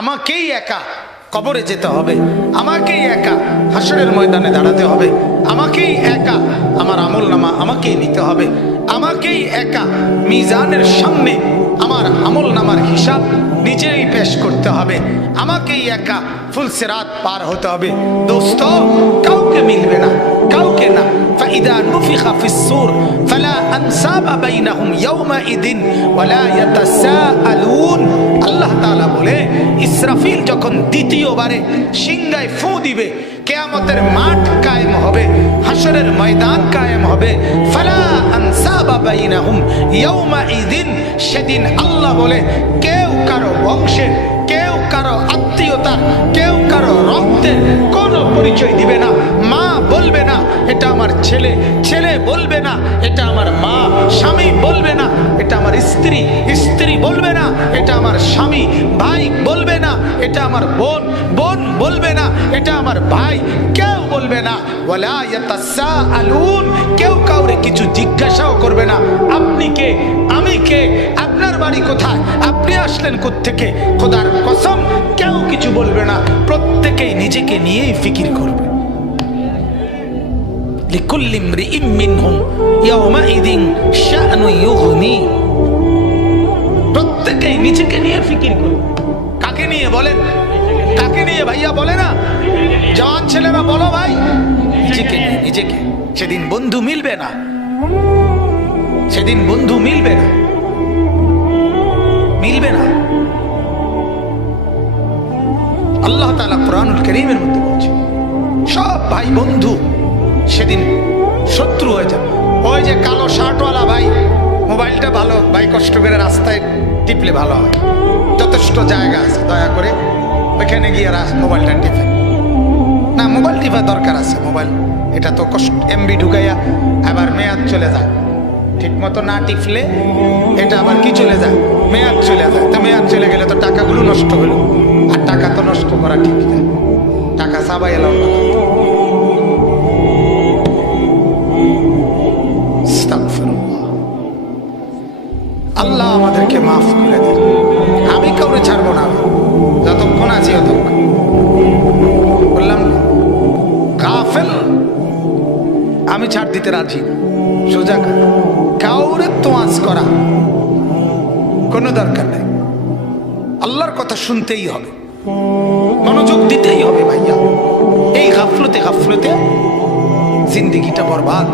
আমাকেই একা কবরে যেতে হবে, আমাকেই একা হাসরের ময়দানে দাঁড়াতে হবে, আমাকেই একা আমার আমলনামা আমাকেই নিতে হবে, আমাকেই একা মিজানের সামনে আমার আমলনামার হিসাব নিজেই পেশ করতে হবে, আমাকেই একা ফুলসিরাত পার হতে হবে। দোস্ত, কাউকে মিলবে না, কাউকে না। فإذا نفخ في الصور فلا أنساب بينهم يومئذ ولا يتساءلون। আল্লাহ তাআলা বলে, ইসরাফিল যখন দ্বিতীয়বারে সিংহায় ফু দিবে, কিয়ামতের মাঠ কায়েম হবে, হাসরের ময়দান কায়েম হবে। ফালা আনসাবা বাইনাহুম ইয়াউমাইযিন, সেদিন আল্লাহ বলে কেউ কারো বংশের, কেউ কারো আত্মীয়তার, কেউ কারো রক্তের কোনো পরিচয় দিবে না। মা বলবে না এটা আমার ছেলে, ছেলে বলবে না এটা আমার মা, স্বামী বলবে না এটা আমার স্ত্রী, স্ত্রী বলবে না এটা আমার স্বামী, ভাই বলবে না এটা আমার বোন, বোন বলবে না এটা আমার ভাই, কেউ বলবে না। ওয়ালা ইয়াতাসাআলুন, কেউ কাউরে কিছু জিজ্ঞাসাও করবে না। আপনি কে, আমি কে, আপনার বাড়ি কোথায়, আপনি আসলেন কোত্থেকে, খোদার কসম কেউ কিছু বলবে না। প্রত্যেকেই নিজেকে নিয়েই ফিকির করবে। লিকুল্লি ইমরিইম মিনহুম ইয়াওমাইযিন শাআনু ইউগনি, প্রত্যেকেই নিজেকে নিয়ে ফিকির করবে। কাকে নিয়ে বলেন, কাকে নিয়ে ভাইয়া বলে না, জওয়ান ছেলেরা বলো ভাই, নিজেকে নিয়ে, নিজেকে। সেদিন বন্ধু মিলবে না, সেদিন বন্ধু মিলবে না, মিলবে না। আল্লাহ তাআলা কুরআনুল কারীমের মধ্যে বলছে সব ভাই বন্ধু সেদিন শত্রু হয়ে যাবে। ওই যে কালো শার্টওয়ালা ভাই, মোবাইলটা ভালো ভাই, কষ্ট করে রাস্তায় টিপলে ভালো হয়, যথেষ্ট জায়গা আছে, দয়া করে ওইখানে গিয়ে মোবাইলটা টিপে না, মোবাইল টিপা দরকার আছে। মোবাইল এটা তো কষ্ট, এমবি ঢুকাইয়া আবার মেয়াদ চলে যায়, ঠিক মতো না টিপলে এটা আবার কি চলে যায়, মেয়াদ চলে যায়। তো মেয়াদ চলে গেলে তো টাকাগুলো নষ্ট হলো, আর টাকা তো নষ্ট করা ঠিক না, টাকা সাবাই এলাম না। আল্লাহ আমাদেরকে মাফ করে দেন। আমি কাউরে ছাড়বো না, যতক্ষণ আছি ততক্ষণ। বললাম গাফেল আমি ছাড় দিতে রাজি, সোজা কাউরে তোয়াজ করা কোনো দরকার নেই। আল্লাহর কথা শুনতেই হবে, মনোযোগ দিতেই হবে ভাইয়া। এই গাফলতে গাফলতে জিন্দিগিটা বরবাদ।